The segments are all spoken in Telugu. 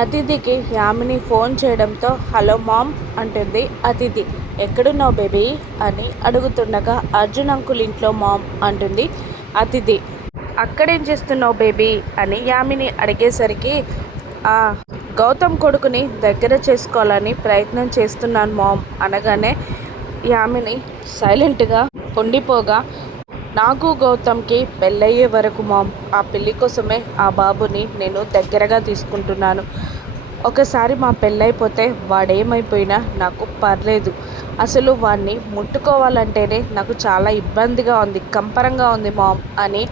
అతిథికి యామిని ఫోన్ చేయడంతో హలో మామ్ అంటుంది అతిథి. ఎక్కడున్నావు బేబీ అని అడుగుతుండగా అర్జున్ అంకుల్ ఇంట్లో మామ్ అంటుంది అతిథి. అక్కడేం చేస్తున్నావు బేబీ అని యామిని అడిగేసరికి ఆ గౌతమ్ కొడుకుని దగ్గర చేసుకోవాలని ప్రయత్నం చేస్తున్నాను మామ్ అనగానే యామిని సైలెంట్గా ఉండిపోగా నాకు గౌతమ్కి పెళ్ళయ్యే వరకు మామ్ ఆ పెళ్ళి కోసమే ఆ బాబుని నేను దగ్గరగా తీసుకుంటున్నాను. ఒకసారి మా పెళ్ళైపోతే వాడేమైపోయినా నాకు పర్లేదు. అసలు వాడిని ముట్టుకోవాలంటేనే నాకు చాలా ఇబ్బందిగా ఉంది, కంపరంగా ఉంది మామ్ అని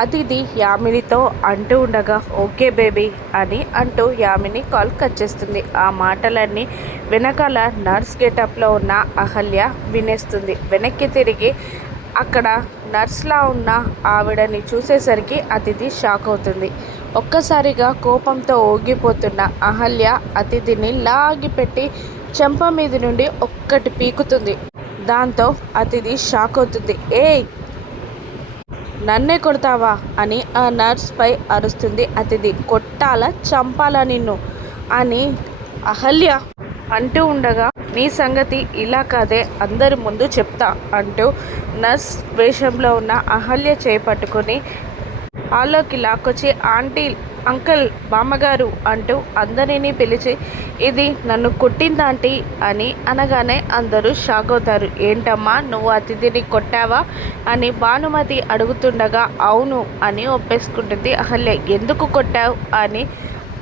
అతిథి యామినితో అంటూ ఉండగా ఓకే బేబీ అని అంటూ యామిని కాల్ కట్ చేస్తుంది. ఆ మాటలన్నీ వెనకాల నర్స్ గెటప్లో ఉన్న అహల్య వినేస్తుంది. వెనక్కి తిరిగి అక్కడ నర్స్లా ఉన్న ఆవిడని చూసేసరికి అతిథి షాక్ అవుతుంది. ఒక్కసారిగా కోపంతో ఊగిపోతున్న అహల్య అతిథిని లాగిపెట్టి చెంప మీద నుండి ఒక్కటి పీకుతుంది. దాంతో అతిథి షాక్ అవుతుంది. ఏయ్, నన్నే కొడతావా అని ఆ నర్స్ పై అరుస్తుంది అతిథి. కొట్టాలా చంపాలా నిన్ను అని అహల్య అంటూ ఉండగా నీ సంగతి ఇలా కాదే, అందరి ముందు చెప్తా అంటూ నర్స్ వేషంలో ఉన్న అహల్య చేపట్టుకొని హాల్లోకి లాక్కొచ్చి ఆంటీ, అంకుల్, బామ్మగారు అంటూ అందరినీ పిలిచి ఇది నన్ను కొట్టిందాంటీ అని అనగానే అందరూ షాక్ అవుతారు. ఏంటమ్మా నువ్వు అతిథిని కొట్టావా అని భానుమతి అడుగుతుండగా అవును అని ఒప్పేసుకుంటుంది అహల్య. ఎందుకు కొట్టావు అని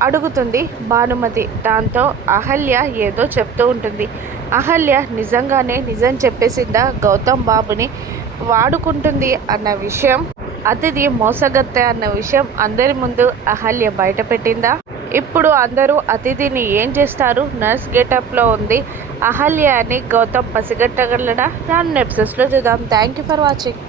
అడుగుతుంది భానుమతి. దాంతో అహల్య ఏదో చెప్తూ ఉంటుంది. అహల్య నిజంగానే నిజం చెప్పేసిందా? గౌతమ్ బాబుని వాడుకుంటుంది అన్న విషయం, అతిథి మోసగత్తె అన్న విషయం అందరి ముందు అహల్య బయట పెట్టిందా? ఇప్పుడు అందరూ అతిథిని ఏం చేస్తారు? నర్స్ గెటప్లో ఉంది అహల్య అని గౌతమ్ పసిగట్టగలడా? రానున్న ఎపిసోడ్స్లో చూద్దాం. Thank you for watching.